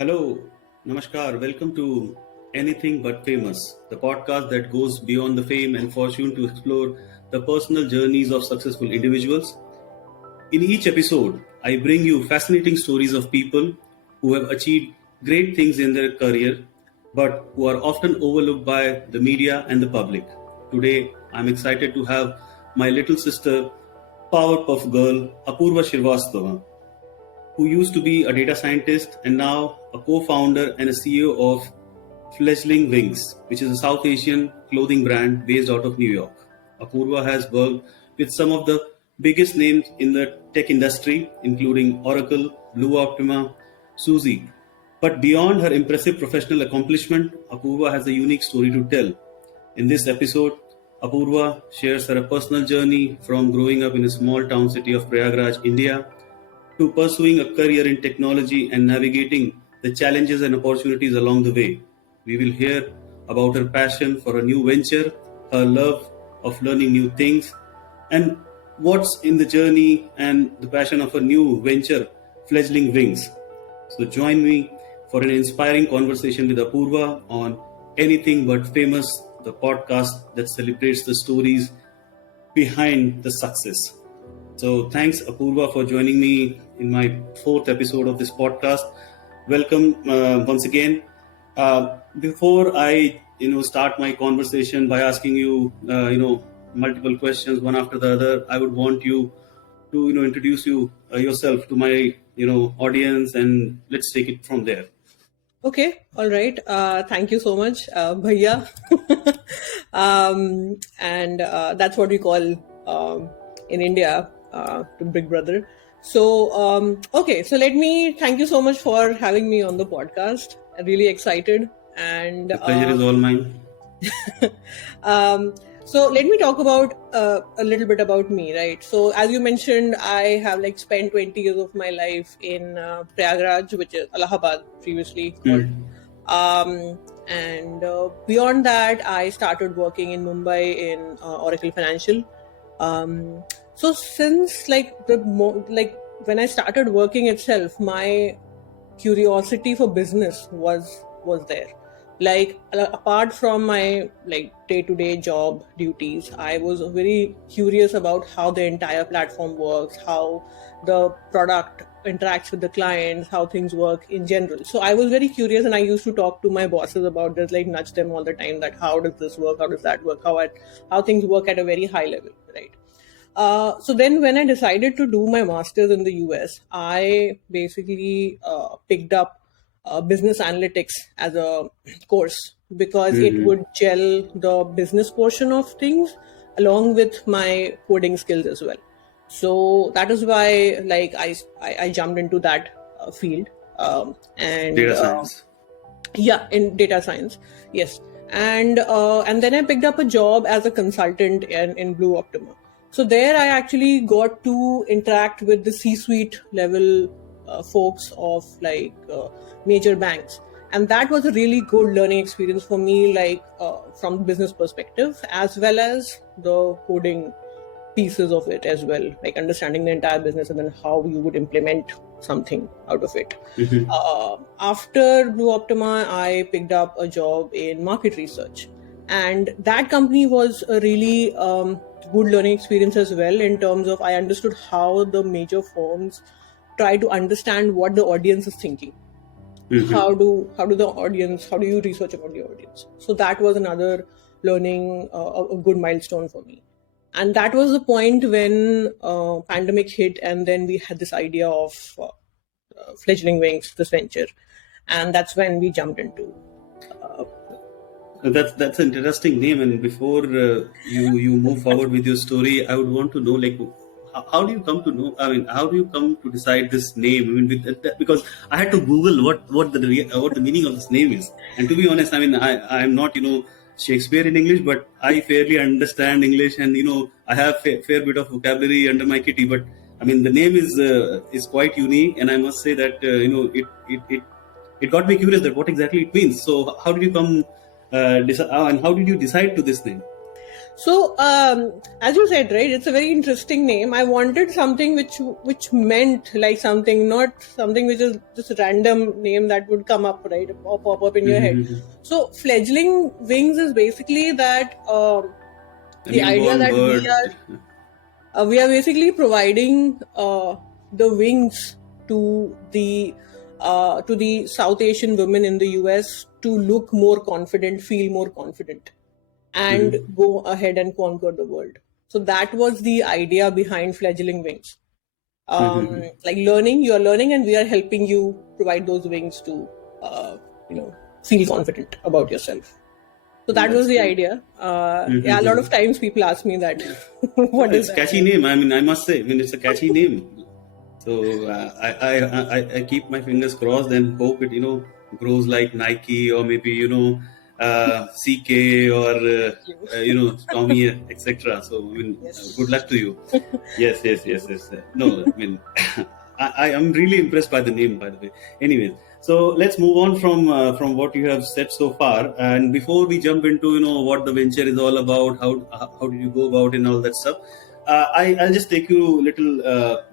Hello, Namaskar. Welcome to Anything But Famous, the podcast that goes beyond the fame and fortune to explore the personal journeys of successful individuals. In each episode, I bring you fascinating stories of people who have achieved great things in their career but who are often overlooked by the media and the public. Today, I'm excited to have my little sister, Powerpuff Girl, Apoorva Srivastava, who used to be a data scientist and now a co-founder and a CEO of Fledgling Wings, which is a South Asian clothing brand based out of New York. Apoorva has worked with some of the biggest names in the tech industry, including Oracle, Blue Optima, Suzy. But beyond her impressive professional accomplishment, Apoorva has a unique story to tell. In this episode, Apoorva shares her personal journey from growing up in a small town city of Prayagraj, India, to pursuing a career in technology and navigating the challenges and opportunities along the way. We will hear about her passion for a new venture, her love of learning new things, and what's in the journey and the passion of a new venture, Fledgling Wings. So join me for an inspiring conversation with Apoorva on Anything But Famous, the podcast that celebrates the stories behind the success. So thanks Apoorva for joining me in my fourth episode of this podcast. Welcome once again. Before I start my conversation by asking you multiple questions one after the other, I would want you to introduce yourself to my audience, and let's take it from there. Okay, all right. Thank you so much, Bhaiya. And that's what we call in India to Big Brother. So, okay, so let me thank you so much for having me on the podcast. I'm really excited. And The pleasure is all mine. So let me talk about a little bit about me, right? So as you mentioned, I have spent 20 years of my life in Prayagraj, which is Allahabad, previously called. And beyond that, I started working in Mumbai in Oracle Financial. So since when I started working itself, my curiosity for business was there. Apart from my day-to-day job duties, I was very curious about how the entire platform works, how the product interacts with the clients, how things work in general. So I was very curious, and I used to talk to my bosses about this, nudge them all the time that how does this work, how does that work, how things work at a very high level, right? So then when I decided to do my master's in the US, I basically picked up business analytics as a course because it would gel the business portion of things along with my coding skills as well. So that is why I jumped into that field. And Data science. Yeah, in data science, yes. And then I picked up a job as a consultant in Blue Optima. So there I actually got to interact with the C-suite level folks of major banks. And that was a really good learning experience for me, from the business perspective, as well as the coding pieces of it as well, like understanding the entire business and then how you would implement something out of it. After Blue Optima, I picked up a job in market research. And that company was a really good learning experience as well, in terms of I understood how the major firms try to understand what the audience is thinking. How do you research about the audience? So that was another learning, a good milestone for me. And that was the point when pandemic hit, and then we had this idea of Fledgling Wings, this venture, and that's when we jumped into. That's an interesting name. And before you move forward with your story, I would want to know how do you come to know? I mean, how do you come to decide this name? I mean, because I had to Google what the meaning of this name is. And to be honest, I mean, I'm not Shakespeare in English, but I fairly understand English, and I have fair bit of vocabulary under my kitty. But I mean, the name is quite unique, and I must say that it got me curious that what exactly it means. So how did you come and how did you decide to this name? So, as you said, right, it's a very interesting name. I wanted something which meant like something, not something which is just a random name that would come up, right, or pop up in your head. So, fledgling wings is basically that the idea newborn that bird. we are basically providing the wings to the South Asian women in the US to look more confident, feel more confident, and go ahead and conquer the world. So that was the idea behind Fledgling Wings. Like learning, you are learning, and we are helping you provide those wings to, feel confident about yourself. So that was That's the great. idea. Yeah, a lot of times people ask me that. What is It's a that? catchy name. I mean, I must say, I mean, it's a catchy name. So I keep my fingers crossed and hope it grows like Nike or maybe CK or Tommy, etc. So I mean, good luck to you. Yes. No, I mean, I am really impressed by the name, by the way. Anyways, so let's move on from what you have said so far. And before we jump into what the venture is all about, how did you go about it and all that stuff, I'll just take you a little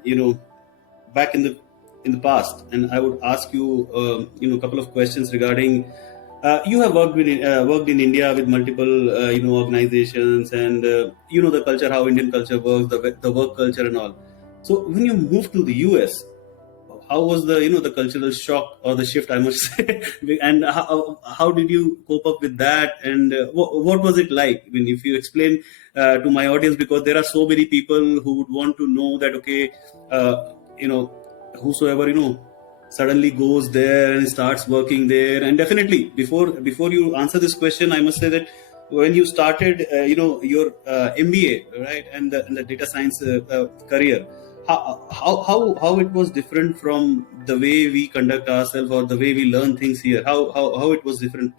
back in the past, and I would ask you a couple of questions regarding. You have worked in India with multiple organizations, and the culture, how Indian culture works, the work culture and all. So when you moved to the US, how was the cultural shock or the shift, I must say, and how did you cope up with that, and what was it like? I mean, if you explain to my audience, because there are so many people who would want to know that, okay, you know whosoever suddenly goes there and starts working there. And definitely, before you answer this question, I must say that when you started your MBA, right, and the data science career, how it was different from the way we conduct ourselves or the way we learn things here, how it was different,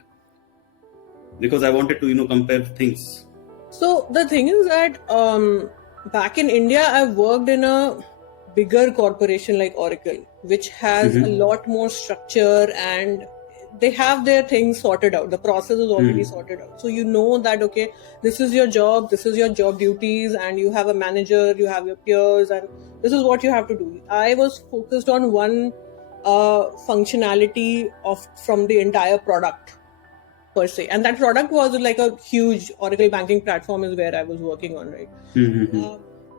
because I wanted to compare things. So the thing is that back in India, I worked in a bigger corporation like Oracle, which has a lot more structure, and they have their things sorted out. The process is already sorted out. So you know that, okay, this is your job, this is your job duties, and you have a manager, you have your peers, and this is what you have to do. I was focused on one functionality from the entire product per se, and that product was like a huge Oracle banking platform is where I was working on, right?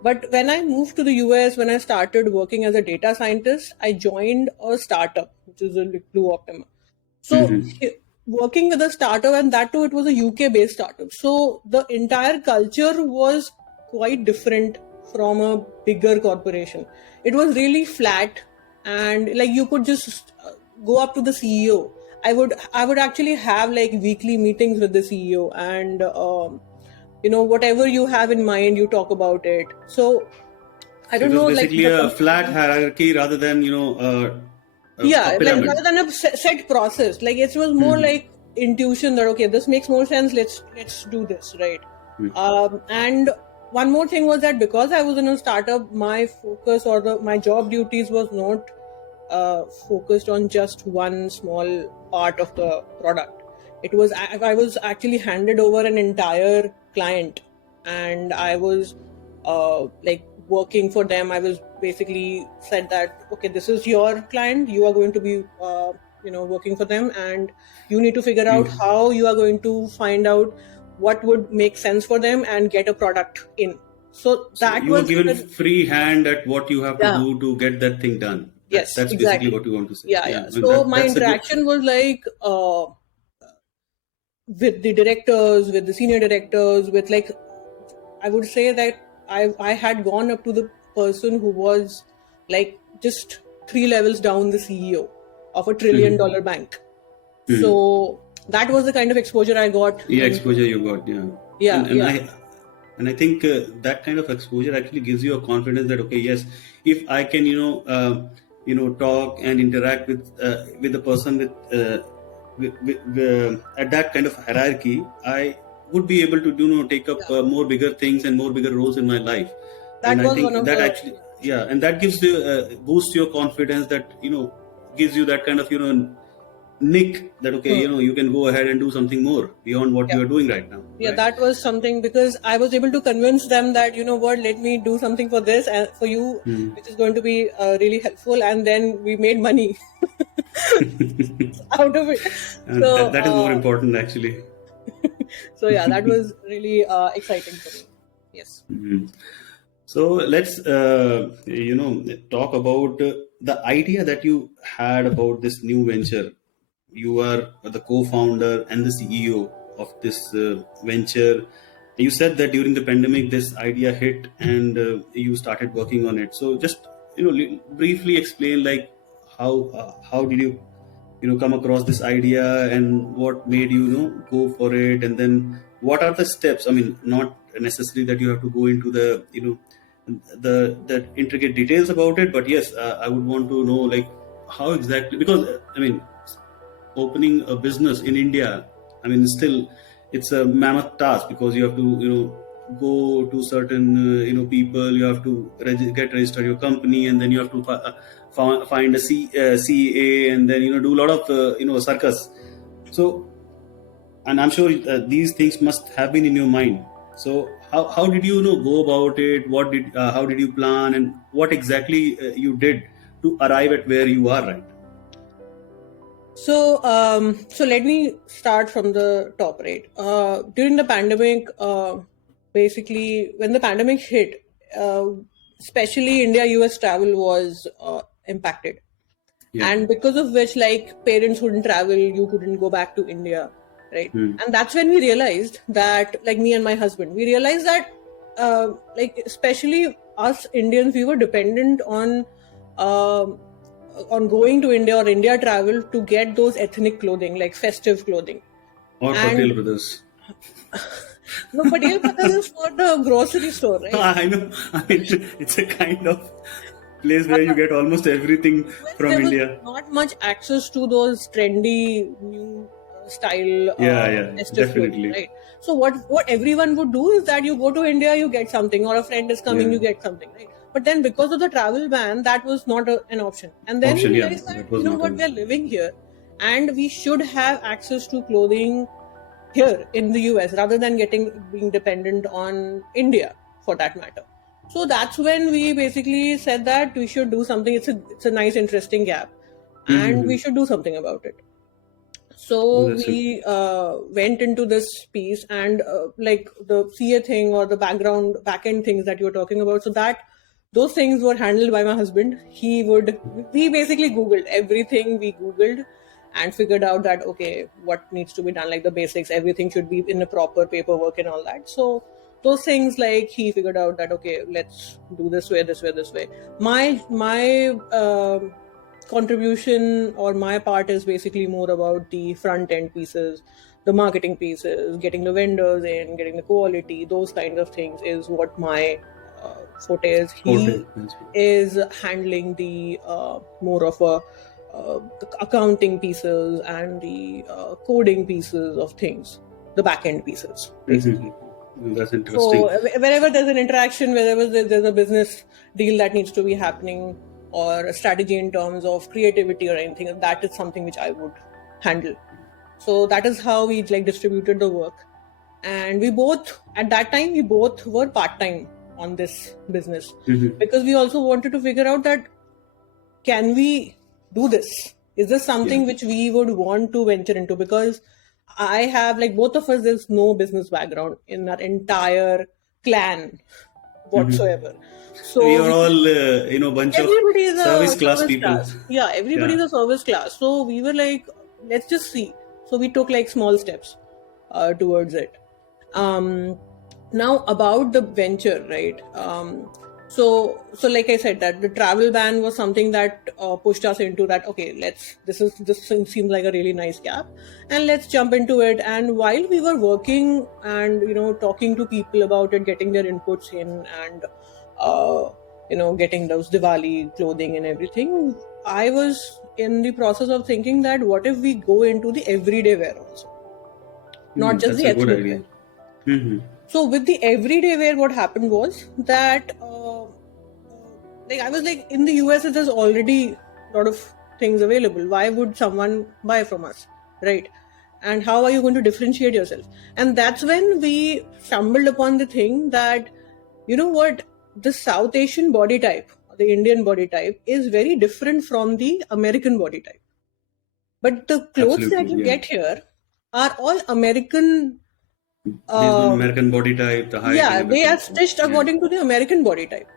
But when I moved to the US, when I started working as a data scientist, I joined a startup, which is a Blue Optima. So working with a startup, and that too, it was a UK based startup. So the entire culture was quite different from a bigger corporation. It was really flat, and like you could just go up to the CEO. I would actually have like weekly meetings with the CEO, and whatever you have in mind, you talk about it. So I So it don't was know, like basically a flat hierarchy rather than a yeah, like pyramid. rather than a set process, like it was more like intuition that, okay, this makes more sense, let's do this, right? And one more thing was that because I was in a startup, my focus or my job duties was not focused on just one small part of the product. It was I was actually handed over an entire client, and I was like working for them. I was basically said that, okay, this is your client, you are going to be working for them, and you need to figure out how you are going to find out what would make sense for them and get a product in. So So that you were was given free hand at what you have to yeah. do to get that thing done. Yes, That's basically exactly. what you want to say. Yeah. Yeah, I mean, So my that's a good. interaction was like with the directors, with the senior directors, with like, I would say that I had gone up to the person who was like just 3 levels down the CEO of a $1 trillion bank. So that was the kind of exposure I got. Yeah, exposure you got. Yeah, Yeah, and yeah. I think that kind of exposure actually gives you a confidence that, okay, yes, if I can talk and interact with the person at that kind of hierarchy, I would be able to take up more bigger things and more bigger roles in my life. That And I was one think of that the actually, and that gives you boosts your confidence, that gives you that kind of nick that, okay, you can go ahead and do something more beyond what you are doing right now. Yeah, right? that was something, because I was able to convince them that, you know what, let me do something for this and for you, which is going to be really helpful. And then we made money out of it. So, That is more important, actually. so yeah, that was really exciting for me. Yes. So let's talk about the idea that you had about this new venture. You are the co-founder and the CEO of this venture. You said that during the pandemic this idea hit and you started working on it. So just briefly explain, like, how did you come across this idea, and what made you, go for it, and then what are the steps? I mean, not necessarily that you have to go into the the intricate details about it, but yes, I would want to know, like, how exactly, because I mean, opening a business in India, I mean, still it's a mammoth task, because you have to go to certain people, you have to get registered your company, and then you have to find a CA, and then do a lot of circus. So, and I'm sure these things must have been in your mind. So how did you go about it? What did how did you plan, and what exactly you did to arrive at where you are right? So, so let me start from the top, right? During the pandemic, basically, when the pandemic hit, especially India-US travel was impacted. Yeah. And because of which, like, parents wouldn't travel, you couldn't go back to India, right? Hmm. And that's when we realized that, like, me and my husband, we realized that, like, especially us Indians, we were dependent um on going to India or India travel to get those ethnic clothing, like festive clothing. Or And Patel Brothers. no, Patel Brothers is for the grocery store, right? I know. I mean, it's a kind of place where you get almost everything from There was India. not much access to those trendy new style Yeah, yeah, festive clothing, definitely. right? So what everyone would do is that you go to India, you get something, or a friend is coming, Yeah. you get something, right? But then because of the travel ban, that was not an option. And then we Option, yeah, realized that, that was you know not what, an we are living here, and we should have access to clothing here in the US rather than being dependent on India, for that matter. So that's when we basically said that we should do something. It's a nice, interesting gap, and we should do something about it. So That's it. we went into this piece, and like the CA thing or the back end things that you were talking about. So that those things were handled by my husband. We basically Googled everything. We Googled and figured out that, okay, what needs to be done, like the basics, everything should be in the proper paperwork and all that. So those things, like, he figured out that, okay, let's do this way, this way, this way. My contribution, or my part, is basically more about the front end pieces, the marketing pieces, getting the vendors in, getting the quality, those kinds of things is what my forte is. Forte. He is handling the more of a the accounting pieces and the coding pieces of things, the back end pieces, basically. That's So interesting. wherever there's an interaction, wherever there's a business deal that needs to be happening, or a strategy in terms of creativity or anything, that is something which I would handle. So that is how we, like, distributed the work. And we both, at that time, we both were part-time on this business, because we also wanted to figure out that, can we do this? Is this Yeah. something which we would want to venture into? Because I have, like, both of us, there's no business background in our entire clan whatsoever. We So are all, bunch of everybody is service a class service people. class. Yeah, everybody Yeah. is a service class. So we were like, let's just see. So we took, like, small steps towards it. Um, Now about the venture, right? So like I said, that the travel ban was something that pushed us into that. Okay, this seems like a really nice gap, and let's jump into it. And while we were working and talking to people about it, getting their inputs in, and uh, getting those Diwali clothing and everything, I was in the process of thinking that, what if we go into the everyday wear also, not just That's the a good ethnic wear? idea. Mm-hmm. So with the everyday wear, what happened was that, like, I was like, in the US, there's already a lot of things available. Why would someone buy from us, right? And how are you going to differentiate yourself? And that's when we stumbled upon the thing that, you know what, the South Asian body type, the Indian body type, is very different from the American body type. But the clothes that Absolutely, you yeah. get here are all American. Based on American body type, the height and Yeah, they are everything. So, stitched yeah, according to the American body type.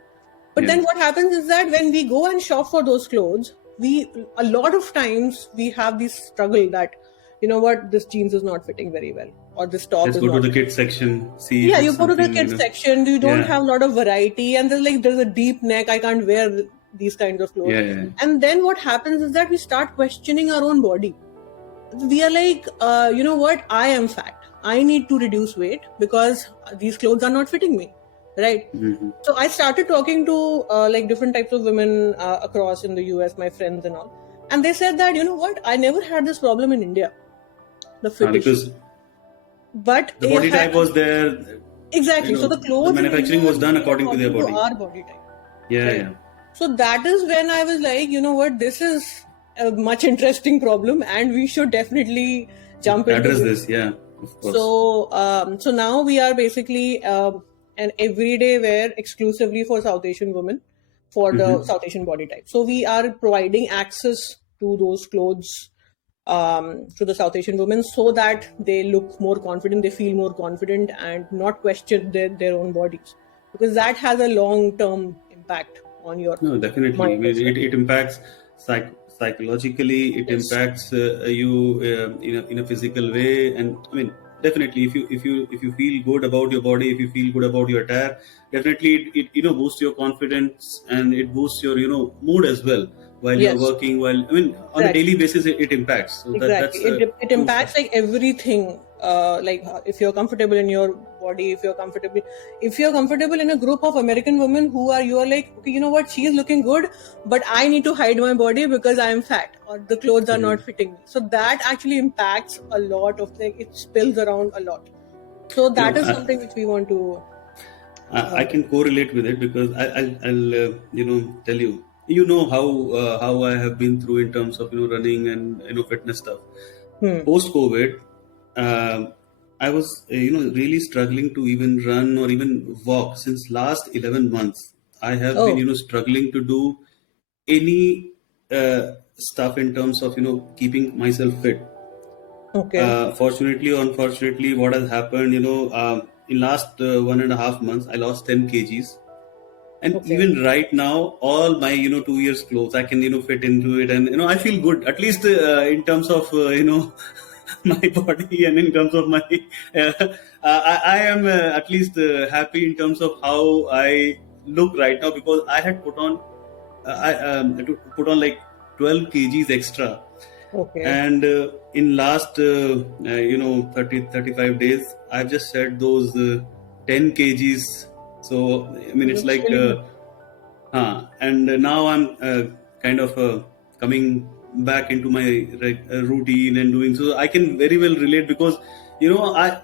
But yeah. then what happens is that when we go and shop for those clothes, a lot of times we have this struggle that, you know what, this jeans is not fitting very well, or this top Let's is go to not. the kids section, see if Yeah, it's you go to the something, kids section, you don't Yeah, have a lot of variety, and there's a deep neck, I can't wear these kinds of clothes. yeah, yeah. And then what happens is that we start questioning our own body. We are like, you know what, I am fat. I need to reduce weight because these clothes are not fitting me, right? Mm-hmm. So I started talking to like different types of women across in the US, my friends and all. And they said that, you know what, I never had this problem in India, the fit issue. Because But the body type was there. exactly. So the The clothes in manufacturing India was are done made according to their body. our body type. Yeah, Right. yeah. So that is when I was like, you know what, this is a much interesting problem, and we should definitely jump into Address this. this, yeah, of course. So now we are basically an everyday wear exclusively for South Asian women for the South Asian body type. So we are providing access to those clothes to the South Asian women so that they look more confident, they feel more confident, and not question their own bodies, because that has a long-term impact on your No, definitely. I mind mean, as well. it impacts psychologically. It Yes. impacts you in a physical way, and I mean, definitely, if you feel good about your body, if you feel good about your attire, definitely it boosts your confidence, and it boosts your mood as well while you're Yes. working. While I mean, on a Exactly. daily basis, it impacts. So Exactly. that's It true impacts fact. like everything. Like if you're comfortable in your body, if you're comfortable in a group of American women you are like, okay, you know what, she is looking good, but I need to hide my body because I am fat or the clothes are not fitting me. So that actually impacts a lot of things. It spills around a lot. So that is something which we want to. I can correlate with it because I'll tell you. You know how I have been through in terms of running and fitness stuff. Post COVID, I was really struggling to even run or even walk since last 11 months. I have been Oh, struggling to do any stuff in terms of keeping myself fit. okay. Fortunately or unfortunately, what has happened, in last 1.5 months, I lost 10 kgs. And Okay. even right now, all my, 2 years clothes, I can, fit into it. And, I feel good, at least in terms of, my body and in terms of my, I am at least happy in terms of how I look right now because I had put on like 12 kgs extra, Okay. and in last 35 days I've just shed those 10 kgs. So I mean it's Looks like really good. and now I'm kind of coming back into my routine and doing so. I can very well relate because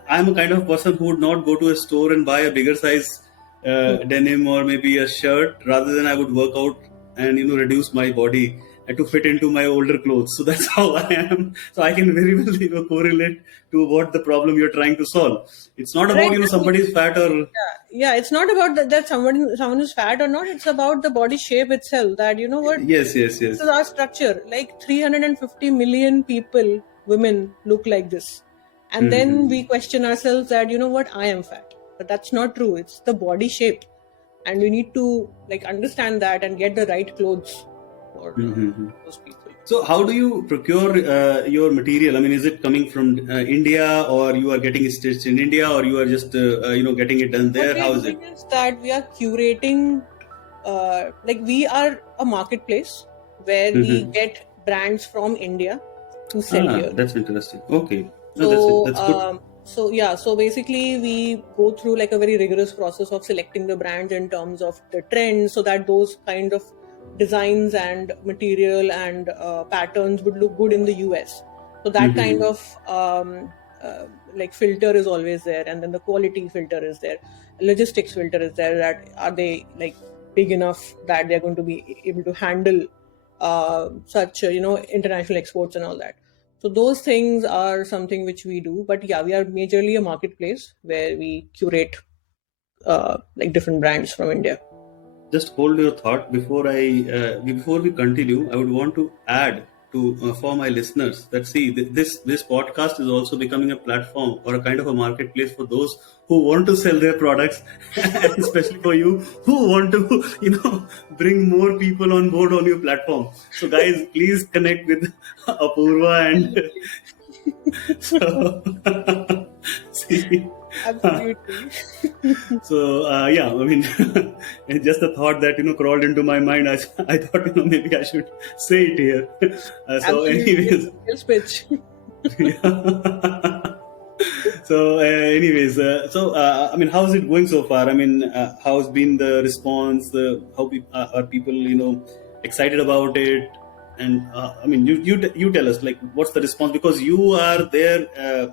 I'm a kind of person who would not go to a store and buy a bigger size denim or maybe a shirt. Rather than I would work out and reduce my body to fit into my older clothes. So that's how I am. So I can very well correlate to what the problem you're trying to solve. It's not about Right. somebody is fat or Yeah, it's not about that someone is fat or not. It's about the body shape itself. That, you know what, yes, yes, this yes. is our structure. Like 350 million people, women look like this, and then we question ourselves that, you know what, I am fat, but that's not true. It's the body shape, and we need to like understand that and get the right clothes for those people. So, how do you procure your material? I mean, is it coming from India, or you are getting it stitched in India, or you are just getting it done What there? we are How is it? doing is that we are curating, like we are a marketplace where we get brands from India to sell Ah, here. that's interesting. Okay, no, that's it. So, That's good. so basically we go through like a very rigorous process of selecting the brands in terms of the trends, so that those kind of designs and material and patterns would look good in the US. So that kind of like filter is always there, and then the quality filter is there, logistics filter is there. That are they like big enough that they're going to be able to handle such international exports and all that. So those things are something which we do. But yeah, we are majorly a marketplace where we curate like different brands from India. Just hold your thought before we continue. I would want to add to for my listeners that see this podcast is also becoming a platform or a kind of a marketplace for those who want to sell their products, and especially for you who want to bring more people on board on your platform. So guys, please connect with Apoorva and so see. Absolutely. So yeah, I mean, it's just a thought that crawled into my mind. I thought maybe I should say it here. So, Absolutely. anyways, Sales pitch. yeah. So, I mean, how's it going so far? I mean, how's been the response? How are people excited about it? And I mean, you tell us, like, what's the response, because you are there. I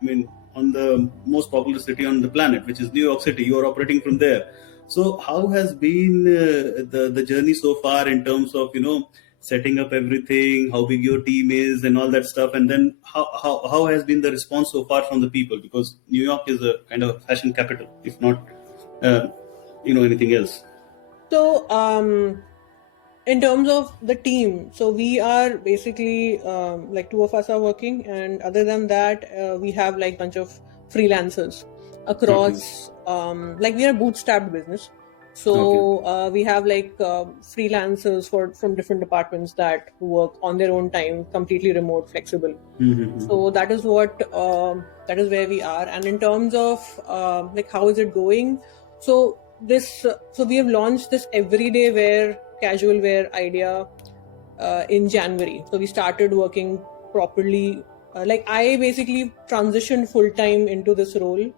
mean, on the most popular city on the planet, which is New York City. You are operating from there. So how has been the journey so far in terms of setting up everything, how big your team is, and all that stuff, and then how has been the response so far from the people? Because New York is a kind of fashion capital, if not anything else. So in terms of the team, so we are basically like two of us are working, and other than that, we have like bunch of freelancers across. Like we are a bootstrapped business, so we have like freelancers from different departments that work on their own time, completely remote, flexible. So that is what that is where we are. And in terms of like how is it going? So we have launched this everyday wear, casual wear idea in January. So we started working properly. Like I basically transitioned full time into this role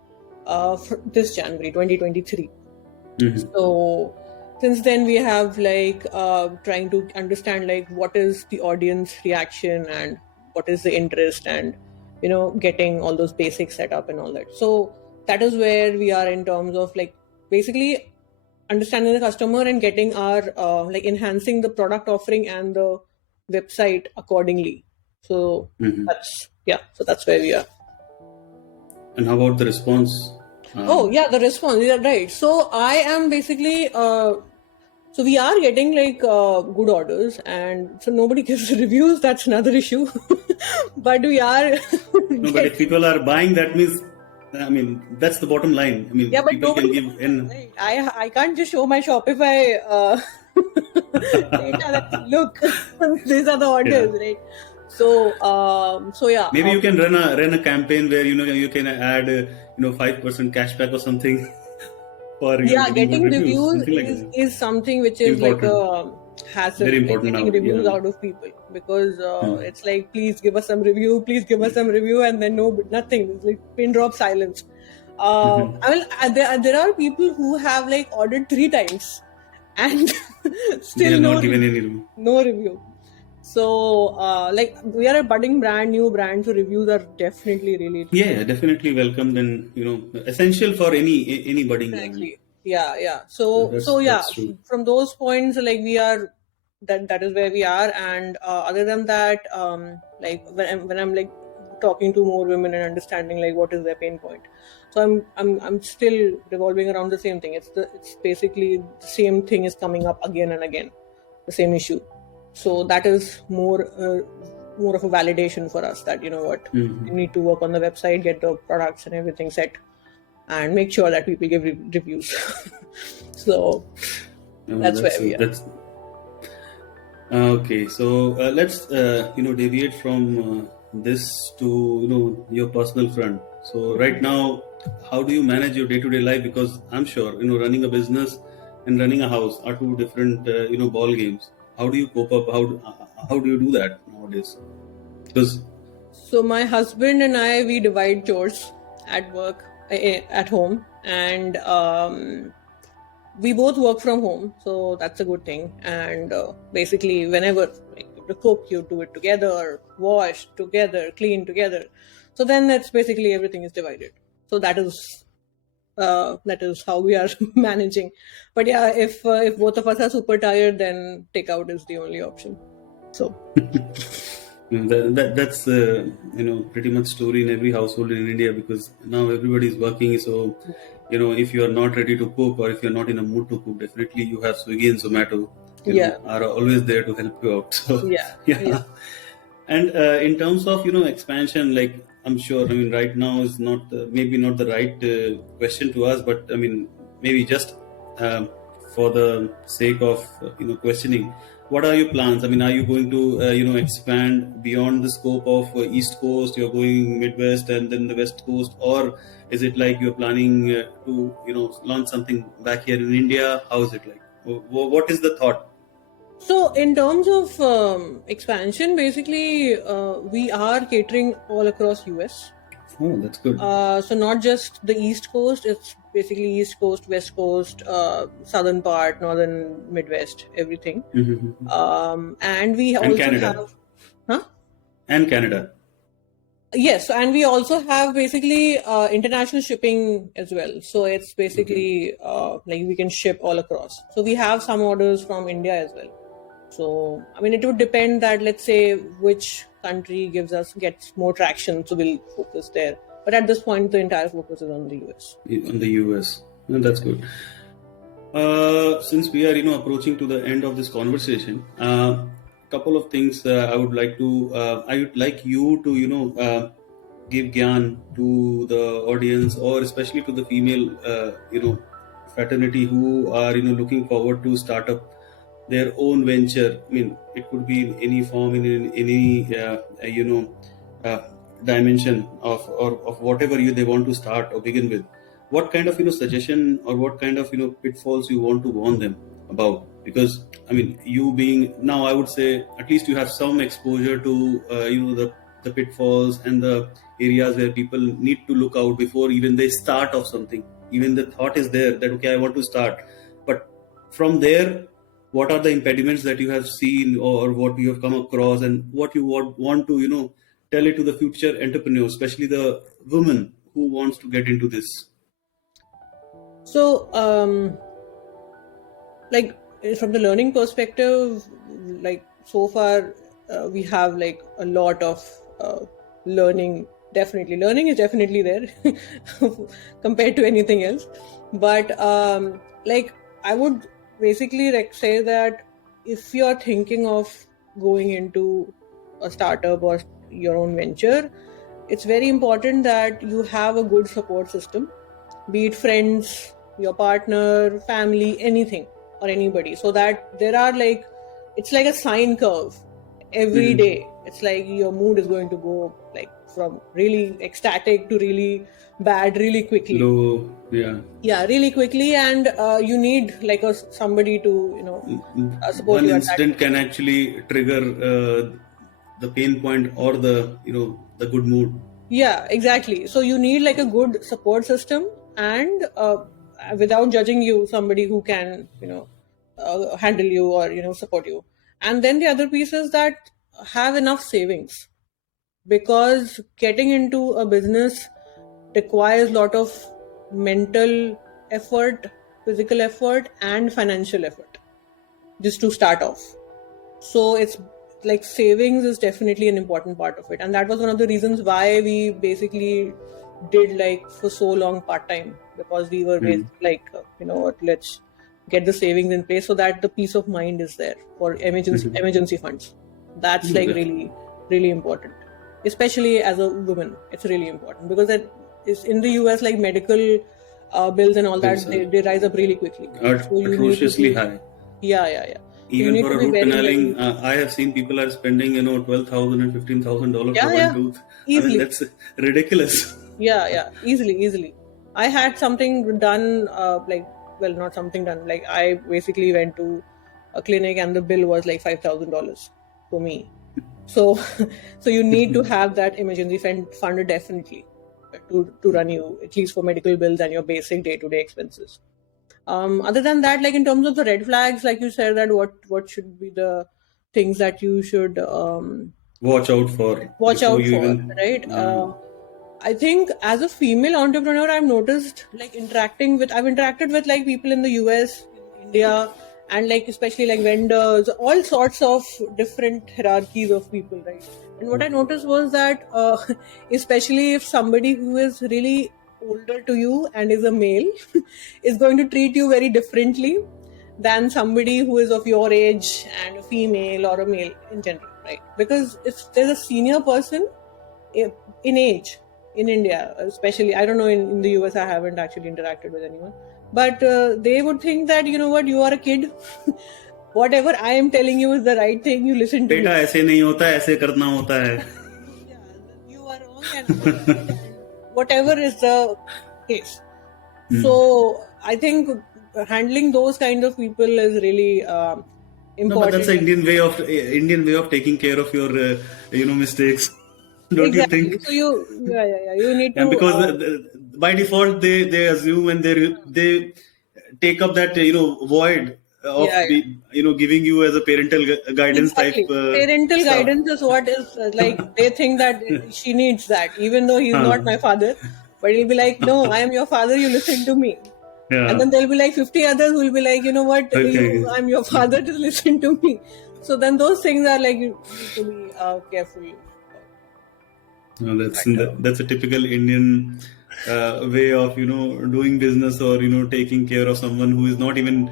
this January 2023. So since then we have like trying to understand like what is the audience reaction and what is the interest, and getting all those basics set up and all that. So that is where we are in terms of like basically understanding the customer and getting our like enhancing the product offering and the website accordingly. So that's where we are. And how about the response? Oh yeah, the response. Yeah, right. So I am basically so we are getting like good orders, and so nobody gives reviews. That's another issue. But we are. No, but if people are buying, that means, I mean, that's the bottom line. I mean, Yeah, but people can nobody. give in. Right. I can't just show my Shopify data that look these are the orders, right? So yeah. Maybe you can run a campaign where you can add 5% cashback or something for Getting good reviews, reviews something like that. is something which is Important. like a hassle, Very like important getting now. reviews Yeah. out of people, because it's like, please give us some review, and then nothing. It's like pin drop silence. I mean, there are people who have like ordered 3 times and They still have not given any review. no review. So like we are a budding brand, new brand, so reviews are definitely really Yeah, definitely welcomed, and essential for any budding. exactly. Yeah. So yeah, That's true. from those points, like we are that is where we are. And other than that, like when I'm like talking to more women and understanding like what is their pain point, so I'm still revolving around the same thing. It's basically the same thing is coming up again and again, the same issue. So that is more of a validation for us that we need to work on the website, get the products and everything set, and make sure that people give reviews. So that's where we are. Okay. So let's deviate from this to your personal front. So right now, how do you manage your day-to-day life? Because I'm sure running a business and running a house are two different ball games. How do you cope up? How do you do that nowadays? Because So my husband and I, we divide chores at work, at home, and we both work from home, so that's a good thing. And basically, whenever like, you cook, you do it together, wash together, clean together. So then that's basically everything is divided. So that is That is how we are managing. But yeah, if both of us are super tired, then takeout is the only option. So That's pretty much story in every household in India, because now everybody is working. So if you are not ready to cook, or if you're not in a mood to cook, definitely you have Swiggy and Zomato. yeah, Are always there to help you out. So yeah, yeah. yeah. And in terms of expansion, like, I'm sure, I mean, right now is not maybe not the right question to ask, but I mean, maybe just for the sake of questioning, what are your plans? I mean, are you going to expand beyond the scope of East Coast? You're going Midwest and then the West Coast, or is it like you're planning to launch something back here in India? How is it like? What is the thought? So in terms of expansion, basically, we are catering all across US. Oh, that's good. So not just the East Coast, it's basically East Coast, West Coast, southern part, northern, Midwest, everything. And we And also Canada. have, huh? And Canada. Yes, and we also have basically international shipping as well. So it's basically like we can ship all across. So we have some orders from India as well. So I mean, it would depend that, let's say, which country gets more traction, so we'll focus there. But at this point, the entire focus is on the US. On the US. And that's good. Since we are approaching to the end of this conversation, couple of things I would like you to give gyan to the audience, or especially to the female fraternity who are looking forward to start up their own venture. I mean, it could be in any form, in any uh, dimension of whatever they want to start or begin with. What kind of suggestion, or what kind of pitfalls you want to warn them about? Because I mean, you being now, I would say, at least you have some exposure to the pitfalls and the areas where people need to look out before even they start off something. Even the thought is there that, okay, I want to start, but from there, what are the impediments that you have seen, or what you have come across, and what you want to tell it to the future entrepreneurs, especially the women who wants to get into this? So, like from the learning perspective, like so far, we have like a lot of learning. Definitely, learning is definitely there compared to anything else. But like I would basically like say that if you're thinking of going into a startup or your own venture, it's very important that you have a good support system, be it friends, your partner, family, anything or anybody, so that there are like, it's like a sine curve every day. It's like your mood is going to go like from really ecstatic to really bad really quickly. Low, Yeah, really quickly, and you need like somebody to support one you at incident that. can actually trigger the pain point, or the the good mood. Yeah, exactly. So you need like a good support system, and without judging you, somebody who can handle you or support you. And then the other piece is that have enough savings, because getting into a business requires a lot of mental effort, physical effort, and financial effort just to start off. So it's like savings is definitely an important part of it, and that was one of the reasons why we basically did like for so long part-time, because we were like let's get the savings in place so that the peace of mind is there for emergency funds. That's like really, really important, especially as a woman. It's really important because that is in the US, like medical bills and all that, they rise up really quickly. So you Atrociously high. Yeah. Even for a root canaling, I have seen people are spending $12,000 and $15,000 for one tooth. Easily. I mean, that's ridiculous. Yeah, easily. I had something done, not something done. Like I basically went to a clinic and the bill was like $5,000 for me. So you need to have that emergency fund definitely to run you, at least for medical bills and your basic day-to-day expenses. Other than that, like in terms of the red flags, like you said, that what should be the things that you should watch out for, right? I think as a female entrepreneur, I've noticed like I've interacted with like people in the US, in India, and like especially like vendors, all sorts of different hierarchies of people, right? And what I noticed was that, especially if somebody who is really older to you and is a male is going to treat you very differently than somebody who is of your age and a female or a male in general, right? Because if there's a senior person in age in India, especially, I don't know, in the US, I haven't actually interacted with anyone, but they would think that, you know what, you are a kid. Whatever I am telling you is the right thing, you listen to me. बेटा ऐसे नहीं होता, ऐसे करना होता है. Yeah, you are wrong and whatever is the case. So I think handling those kind of people is really No, important. but that's the Indian way of taking care of your mistakes. Don't you Exactly. think? So you need to And because by default they assume and they take up that void of yeah, yeah. giving you as a parental guidance type Exactly. Parental stuff. guidance is what is like, they think that she needs that, even though he's not my father. But he'll be like, no, I am your father, you listen to me. Yeah. And then there'll be like 50 others who will be like, you know what, Okay. I'm your father, to listen to me. So then those things are like, you need to be careful. No, that's a typical Indian way of doing business or taking care of someone who is not even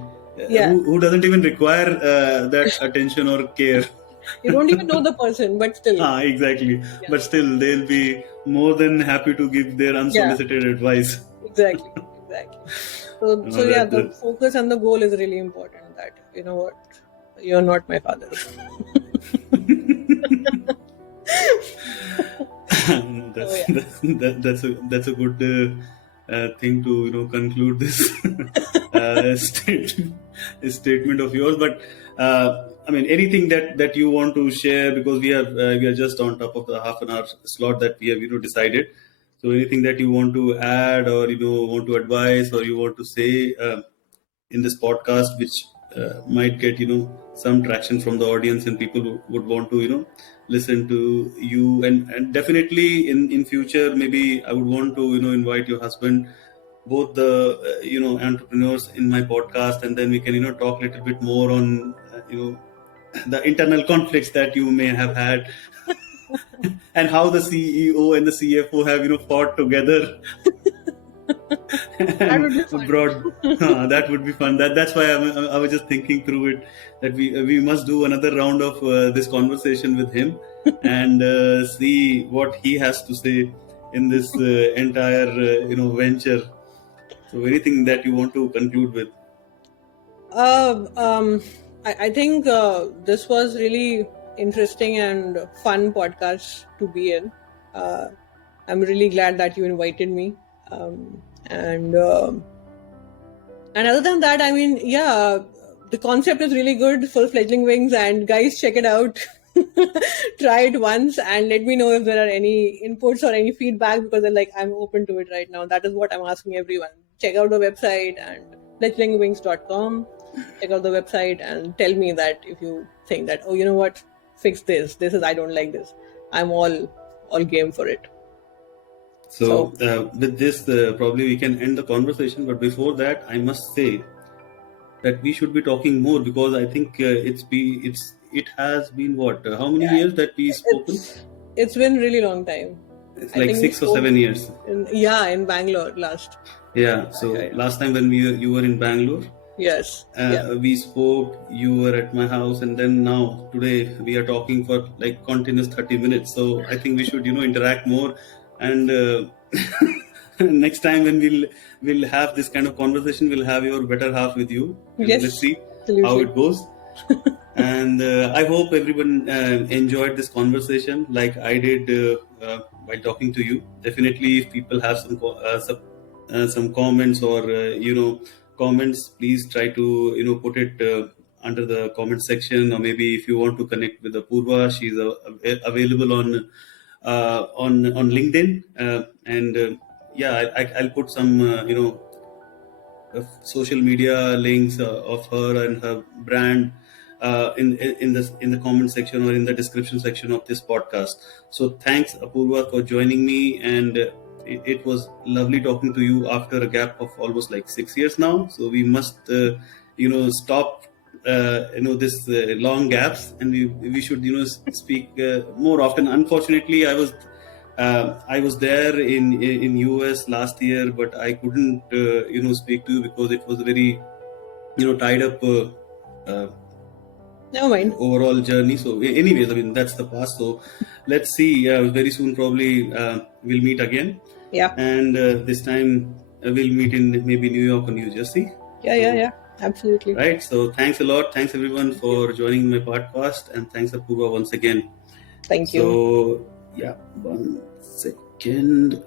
Yeah. who doesn't even require that attention or care. You don't even know the person, but still. Exactly. Yeah. But still, they'll be more than happy to give their unsolicited advice. Exactly. So yeah, the focus and the goal is really important. That, you know what, you're not my father. That's a good thing to conclude this statement of yours. But I mean, anything that you want to share, because we are just on top of the half an hour slot that we have decided. So anything that you want to add, or want to advise, or you want to say in this podcast, which might get some traction from the audience, and people would want to listen to you, and definitely in future maybe I would want to invite your husband, both the entrepreneurs in my podcast, and then we can talk a little bit more on the internal conflicts that you may have had and how the CEO and the CFO have fought together. That would be fun. That would be fun. That's why I was just thinking through it, that we must do another round of this conversation with him and see what he has to say in this entire venture. So anything that you want to conclude with? I think this was really interesting and fun podcast to be in. I'm really glad that you invited me. And other than that, I mean, yeah, the concept is really good, full-fledgling wings, and guys, check it out. Try it once and let me know if there are any inputs or any feedback, because I'm open to it right now. That is what I'm asking everyone. Check out the website and fledglingwings.com. Check out the website and tell me that if you think that, oh, you know what, fix this. I don't like this. I'm all game for it. So with this, probably we can end the conversation. But before that, I must say that we should be talking more, because I think it has been what? How many years that we spoken? It's been really long time. It's like 6 or 7 years. In Bangalore last. Yeah. So last time when you were in Bangalore. Yes. We spoke. You were at my house, and then now today we are talking for like continuous 30 minutes. So I think we should interact more. And next time when we'll have this kind of conversation, we'll have your better half with you. Yes, let's see absolutely. How it goes. And I hope everyone enjoyed this conversation like I did while talking to you. Definitely, if people have some comments or comments, please try to put it under the comment section, or maybe if you want to connect with Apoorva, she's available on LinkedIn, and I'll put some social media links of her and her brand in the comment section or in the description section of this podcast. So thanks, Apoorva, for joining me, and it was lovely talking to you after a gap of almost like 6 years now. So we must stop this long gaps, and we should speak more often. Unfortunately, I was there in US last year, but I couldn't speak to you because it was a very tied up Never mind. overall journey. So anyways, I mean, that's the past. So let's see, very soon probably we'll meet again. Yeah. And this time we'll meet in maybe New York or New Jersey. Yeah, absolutely. Right. So thanks a lot. Thanks everyone for joining my podcast, and thanks Apoorva once again. Thank you. So yeah, one second.